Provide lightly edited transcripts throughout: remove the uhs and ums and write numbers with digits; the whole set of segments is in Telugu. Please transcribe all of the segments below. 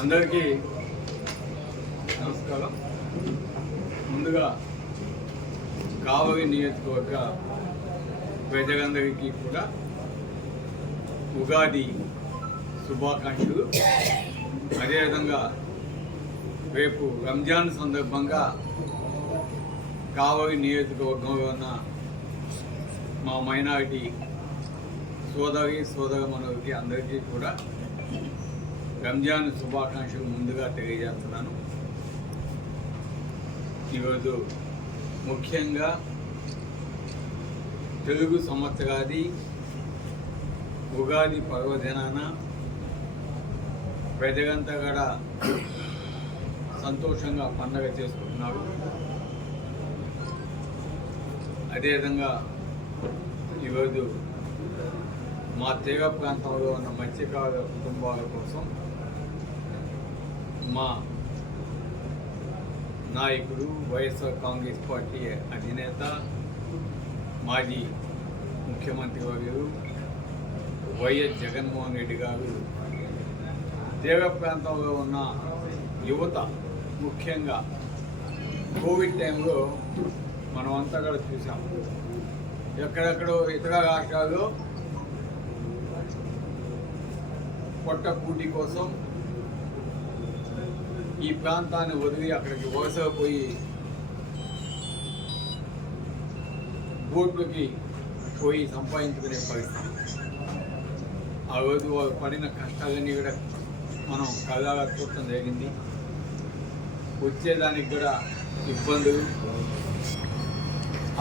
అందరికీ నమస్కారం. ముందుగా కావలి నియోజకవర్గ ప్రజలందరికీ కూడా ఉగాది శుభాకాంక్షలు. అదేవిధంగా రేపు రంజాన్ సందర్భంగా కావలి నియోజకవర్గంలో ఉన్న మా మైనారిటీ సోదరమనులకి అందరికీ కూడా రంజాన్ శుభాకాంక్షలు ముందుగా తెలియజేస్తున్నాను. ఈరోజు ముఖ్యంగా తెలుగు సంవత్సరాది ఉగాది పర్వదినాన ప్రజలంతా కూడా సంతోషంగా పండగ చేసుకుంటున్నారు. అదేవిధంగా ఈరోజు మా తీర ప్రాంతంలో ఉన్న మత్స్యకార కుటుంబాల కోసం మా నాయకుడు వైఎస్ఆర్ కాంగ్రెస్ పార్టీ అధినేత మాజీ ముఖ్యమంత్రి వర్యులు వైఎస్ జగన్మోహన్ రెడ్డి గారు తీర ప్రాంతంలో ఉన్న యువత, ముఖ్యంగా కోవిడ్ టైంలో మనమంతా కూడా చూసాం. ఎక్కడెక్కడో ఇతర రాష్ట్రాల్లో పొట్ట కూటి కోసం ఈ ప్రాంతాన్ని వదిలి అక్కడికి వలసపోయి బోట్లకి పోయి సంపాదించుకునే పరిస్థితి. ఆ రోజు వాళ్ళు పడిన కష్టాలన్నీ కూడా మనం కళ్ళారా చూడటం జరిగింది. వచ్చేదానికి కూడా ఇబ్బందులు.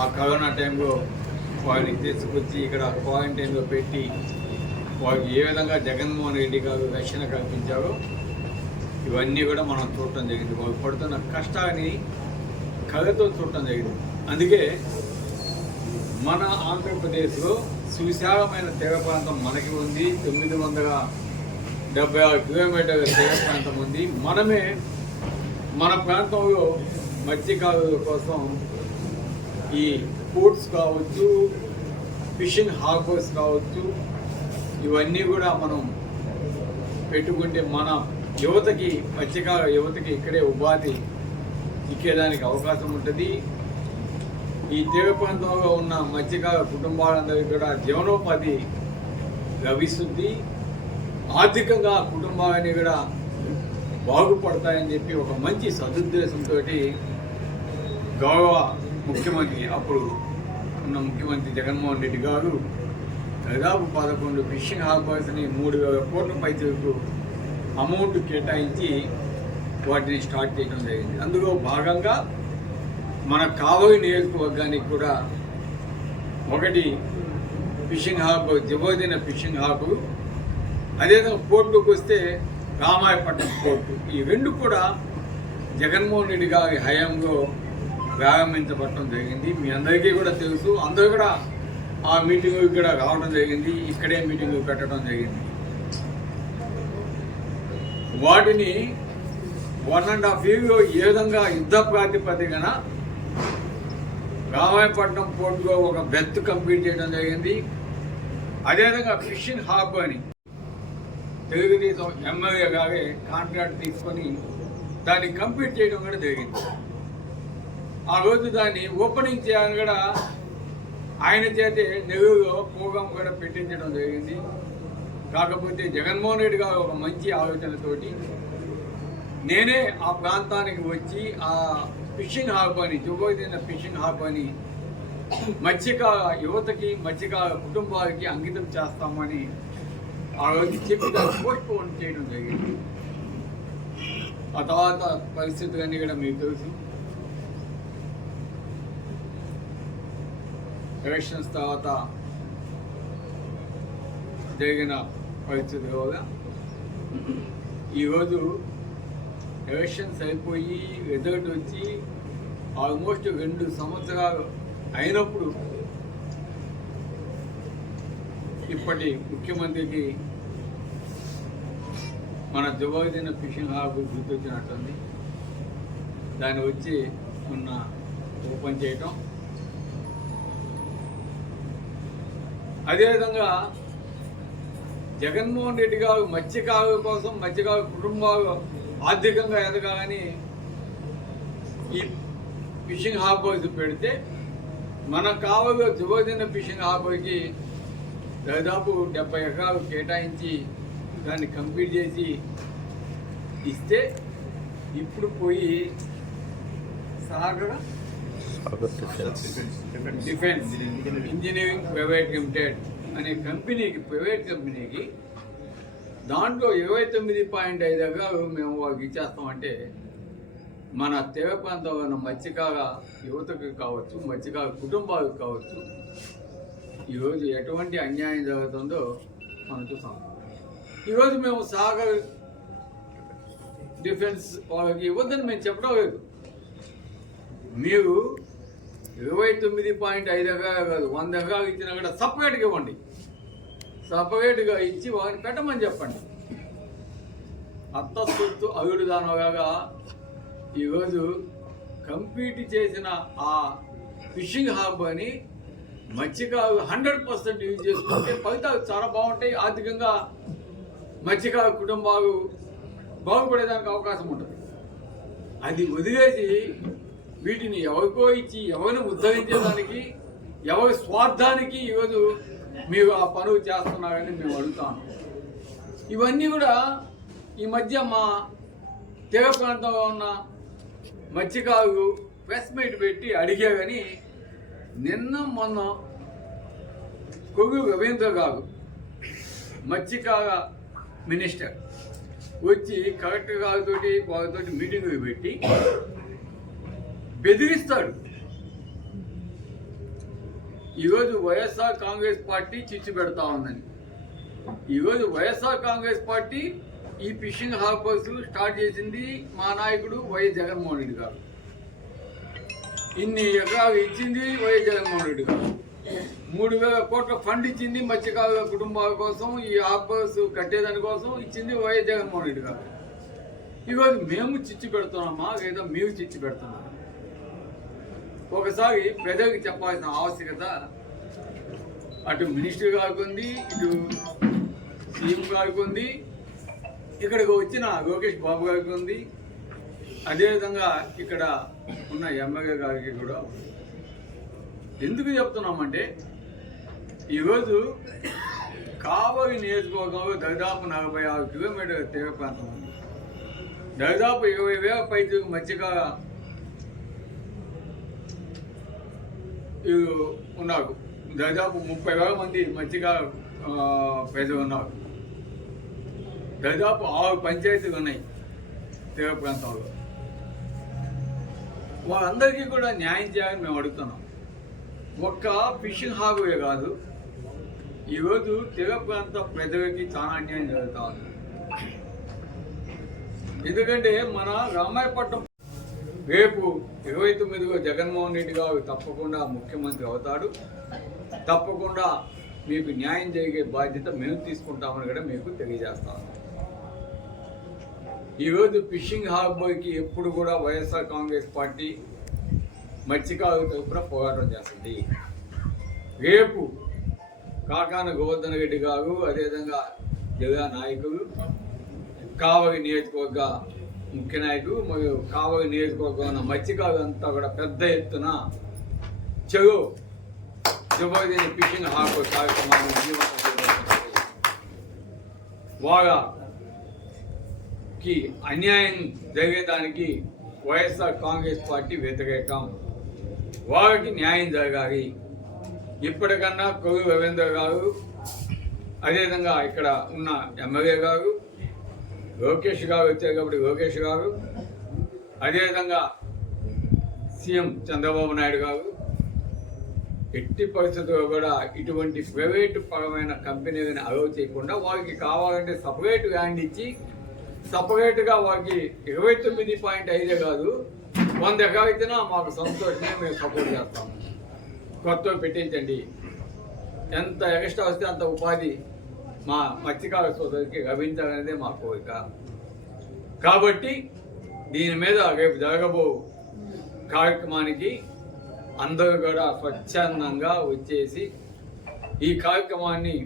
ఆ కరోనా టైంలో వారిని తీసుకొచ్చి ఇక్కడ క్వారంటైన్లో పెట్టి వారికి ఏ విధంగా జగన్మోహన్ రెడ్డి గారు రక్షణ కల్పించారో ఇవన్నీ కూడా మనం చూడటం జరిగింది. వాళ్ళు పడుతున్న కష్టాన్ని కళ్ళతో చూడటం జరిగింది. అందుకే మన ఆంధ్రప్రదేశ్లో సువిశాలమైన తీర ప్రాంతం మనకి ఉంది. 976 కిలోమీటర్ల తీర ప్రాంతం ఉంది. మనమే మన ప్రాంతంలో మత్స్యకారుల కోసం ఈ పోర్ట్స్ కావచ్చు, ఫిషింగ్ హార్బర్స్ కావచ్చు, ఇవన్నీ కూడా మనం పెట్టుకుంటే మన యువతకి, మత్స్యకార యువతకి ఇక్కడే ఉపాధి ఇచ్చేదానికి అవకాశం ఉంటుంది. ఈ తీర ప్రాంతంలో ఉన్న మత్స్యకార కుటుంబాలందరికీ కూడా జీవనోపాధి లభిస్తుంది. ఆర్థికంగా కుటుంబాలన్నీ కూడా బాగుపడతాయని చెప్పి ఒక మంచి సదుద్దేశంతో గౌరవ ముఖ్యమంత్రి, అప్పుడు ఉన్న ముఖ్యమంత్రి జగన్మోహన్ రెడ్డి గారు దాదాపు 11 ఫిషింగ్ హార్బర్స్ని 3,000 కోట్ల పైచలకు అమౌంట్ కేటాయించి వాటిని స్టార్ట్ చేయడం జరిగింది. అందులో భాగంగా మన కావలి నియోజకవర్గానికి కూడా ఒకటి ఫిషింగ్ హార్బర్, జబోదిన ఫిషింగ్ హార్బర్, అదేవిధంగా పోర్టుకు వస్తే రామాయపట్నం పోర్టు, ఈ రెండు కూడా జగన్మోహన్ రెడ్డి గారి హయాంలో ప్రారంభించబడటం జరిగింది. మీ అందరికీ కూడా తెలుసు. అందరూ కూడా ఆ మీటింగ్ ఇక్కడ రావడం జరిగింది. ఇక్కడే మీటింగ్ పెట్టడం జరిగింది. వాటిని 1.5 yearలో ఏ విధంగా యుద్ధ ప్రాతిపదికన రామాయపట్నం పోర్టులో ఒక బెర్త్ కంప్లీట్ చేయడం జరిగింది. అదేవిధంగా ఫిషింగ్ హార్బర్ అని తెలుగుదేశం ఎమ్మెల్యే గారే కాంట్రాక్ట్ తీసుకొని దాన్ని కంప్లీట్ చేయడం కూడా జరిగింది. ఆ రోజు దాన్ని ఓపెనింగ్ చేయాలని కూడా ఆయన చేతే నెల్లూరులో ప్రోగ్రాం కూడా పెట్టించడం జరిగింది. కాకపోతే జగన్మోహన్ రెడ్డి గారు ఒక మంచి ఆలోచనతోటి నేనే ఆ ప్రాంతానికి వచ్చి ఆ ఫిషింగ్ హార్బర్ని, జబోదిన ఫిషింగ్ హార్బర్ని మత్స్యకార యువతకి, మత్స్యకార కుటుంబాలకి అంకితం చేస్తామని ఆ రోజు చెప్పి దాన్ని పోస్ట్ పోన్ చేయడం జరిగింది. ఆ తర్వాత పరిస్థితులన్నీ కూడా మీకు తెలుసు. ఎలక్షన్స్ తర్వాత జరిగిన పరిస్థితుల వల్ల ఈరోజు ఎలక్షన్స్ అయిపోయి రిజల్ట్ వచ్చి ఆల్మోస్ట్ 2 సంవత్సరాలు అయినప్పుడు ఇప్పటి ముఖ్యమంత్రికి మన జుబోదిన ఫిషింగ్ హార్బర్ గుర్తొచ్చినట్టుంది. దాన్ని వచ్చి మొన్న ఓపెన్ చేయటం, అదేవిధంగా జగన్మోహన్ రెడ్డి గారు మత్స్యకారుల కోసం, మత్స్యకారు కుటుంబాలు ఆర్థికంగా ఎదగాలని ఈ ఫిషింగ్ హార్బర్స్ పెడితే, మన కావలిలో జుబోదిన ఫిషింగ్ హార్బర్కి దాదాపు 70 ఎకరాలు కేటాయించి దాన్ని కంప్లీట్ చేసి ఇస్తే, ఇప్పుడు పోయి Sagar defence engineering private limited అనే కంపెనీకి, ప్రైవేట్ కంపెనీకి దాంట్లో 29.5 ఎకరాలు మేము వాళ్ళకి ఇచ్చేస్తామంటే, మన తీర ప్రాంతంలో ఉన్న మత్స్యకార యువతకు కావచ్చు, మత్స్యకార కుటుంబాలకు కావచ్చు, ఈరోజు ఎటువంటి అన్యాయం జరుగుతుందో మనం చూసాం. ఈరోజు మేము సాగర్ డిఫెన్స్ వాళ్ళకి ఇవ్వద్దని మేము చెప్పడం లేదు. మీరు 29.5 ఎకరాలు కాదు, 100 ఎకరాలు ఇచ్చినా కూడా సపరేట్గా ఇవ్వండి. సపరేట్గా ఇచ్చి వాళ్ళని పెట్టమని చెప్పండి. అత్తస్తు అగుడు దానిలాగా ఈరోజు కంప్లీట్ చేసిన ఆ ఫిషింగ్ హార్బర్ని మత్స్యకారులు 100% యూజ్ చేసుకుంటే ఫలితాలు చాలా బాగుంటాయి. ఆర్థికంగా మత్స్యకారు కుటుంబాలు బాగుపడేదానికి అవకాశం ఉంటుంది. అది వదిలేసి వీటిని ఎవరికో ఇచ్చి ఎవరిని ఉద్ధరించేదానికి, ఎవరి స్వార్థానికి ఈరోజు మీరు ఆ పనులు చేస్తున్నారని మేము అడుగుతాను. ఇవన్నీ కూడా ఈ మధ్య మా తీర ప్రాంతంలో ఉన్న మత్స్యకారులు ప్రెస్ మీట్ పెట్టి అడిగారని నిన్న మొన్న కొవ్వు రవీంద్ర గారు మత్స్యకార మినిస్టర్ వచ్చి కలెక్టర్ గారితో వాళ్ళతో మీటింగ్ పెట్టి బెదిరిస్తాడు. ఈరోజు వైఎస్ఆర్ కాంగ్రెస్ పార్టీ చిచ్చు పెడతా ఉందని. ఈరోజు వైఎస్ఆర్ కాంగ్రెస్ పార్టీ ఈ ఫిషింగ్ హార్బర్స్ స్టార్ట్ చేసింది మా నాయకుడు వైఎస్ జగన్మోహన్ రెడ్డి గారు. ఇన్ని ఎకరాలు ఇచ్చింది వైఎస్ జగన్మోహన్ రెడ్డి గారు. 3,000 కోట్ల ఫండ్ ఇచ్చింది మత్స్యకారుల కుటుంబాల కోసం, ఈ హార్బర్స్ కట్టేదాని కోసం ఇచ్చింది వైఎస్ జగన్మోహన్ రెడ్డి గారు. ఈరోజు మేము చిచ్చు పెడుతున్నామా లేదా మీరు చిచ్చు పెడుతున్నామా? ఒకసారి ప్రజలకు చెప్పాల్సిన ఆవశ్యకత అటు మినిస్టర్ గారికి ఉంది, ఇటు సీఎం గారికి ఉంది, ఇక్కడికి వచ్చిన లోకేష్ బాబు గారికి ఉంది, అదేవిధంగా ఇక్కడ ఉన్న ఎమ్మెల్యే గారికి కూడా. ఎందుకు చెప్తున్నామంటే, ఈరోజు కావలి నియోజకవర్గంలో దాదాపు 46 కిలోమీటర్ల తీర ప్రాంతం ఉంది. దాదాపు 20,000 పైచలకు మత్స్యకార ఉన్నారు. దాదాపు 30,000 మంది మత్స్యకార ప్రజలు ఉన్నారు. దాదాపు 6 పంచాయతీలు ఉన్నాయి తీర ప్రాంతంలో. వాళ్ళందరికీ కూడా న్యాయం చేయాలని మేము అడుగుతున్నాం. ఒక్క ఫిషింగ్ హార్బరే కాదు, ఈరోజు తీర ప్రాంత ప్రజలకి చాలా అన్యాయం జరుగుతూ ఉంది. ఎందుకంటే మన రామాయపట్నం రేపు 29వ జగన్మోహన్ రెడ్డి గారు తప్పకుండా ముఖ్యమంత్రి అవుతాడు. తప్పకుండా మీకు న్యాయం జరిగే బాధ్యత మేము తీసుకుంటామని కూడా మీకు తెలియజేస్తాము. ఈరోజు ఫిషింగ్ హార్బర్కి ఎప్పుడు కూడా వైఎస్ఆర్ కాంగ్రెస్ పార్టీ మత్స్యకారుల తరఫున పోరాటం చేస్తుంది. రేపు కాకాన గోవర్ధన్ రెడ్డి గారు, అదేవిధంగా జిల్లా నాయకులు, కావలి నియోజకవర్గ ముఖ్య నాయకులు మరియు కావలి నియోజకవర్గం ఉన్న మత్స్యకారులు అంతా కూడా పెద్ద ఎత్తున చెరువు జబర్దస్త్ ఫిషింగ్ హార్బర్ కార్యక్రమాన్ని వాళ్ళకి అన్యాయం జరిగేదానికి వైఎస్ఆర్ కాంగ్రెస్ పార్టీ వ్యతిరేకం. వాళ్ళకి న్యాయం జరగాలి. ఇప్పటికన్నా కొవ్వు రవీంద్ర గారు, అదేవిధంగా ఇక్కడ ఉన్న ఎమ్మెల్యే గారు, లోకేష్ గారు వచ్చారు కాబట్టి లోకేష్ గారు, అదేవిధంగా సీఎం చంద్రబాబు నాయుడు గారు ఎట్టి పరిస్థితుల్లో కూడా ఇటువంటి ప్రైవేటు పరమైన కంపెనీలను అలౌ చేయకుండా వాళ్ళకి కావాలంటే సపరేట్ ల్యాండ్ ఇచ్చి సపరేట్గా వాళ్ళకి 29.5 కాదు 100 ఎకరాలు ఇచ్చినా మాకు సంతోషమే, మేము సపోర్ట్ చేస్తాము. కొత్తవి పెట్టించండి, ఎంత ఎక్స్ట్రా వస్తే అంత ఉపాధి మా మత్స్యకార సోదరికి లభించాలనేదే మా కోరిక. కాబట్టి దీని మీద రేపు జరగబో కార్యక్రమానికి అందరూ కూడా స్వచ్ఛందంగా వచ్చేసి ఈ కార్యక్రమాన్ని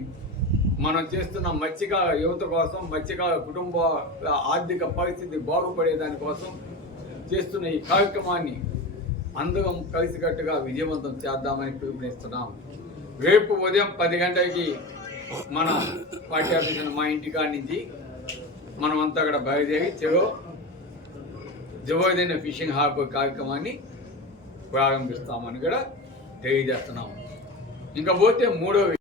మనం చేస్తున్న మత్స్యకార యువత కోసం, మత్స్యకార కుటుంబ ఆర్థిక పరిస్థితి బాగుపడే దానికోసం చేస్తున్న ఈ కార్యక్రమాన్ని అందరం కలిసికట్టుగా విజయవంతం చేద్దామని పిలుపునిస్తున్నాం. రేపు ఉదయం 10 గంటలకి మన పార్టీ ఆఫీస్ మా ఇంటికాడ నుంచి మనం అంతా కూడా బయలుదేరి జబర్దస్త్ ఫిషింగ్ హార్బర్ కార్యక్రమాన్ని ప్రారంభిస్తామని కూడా తెలియజేస్తున్నాం. ఇంకా పోతే 3వ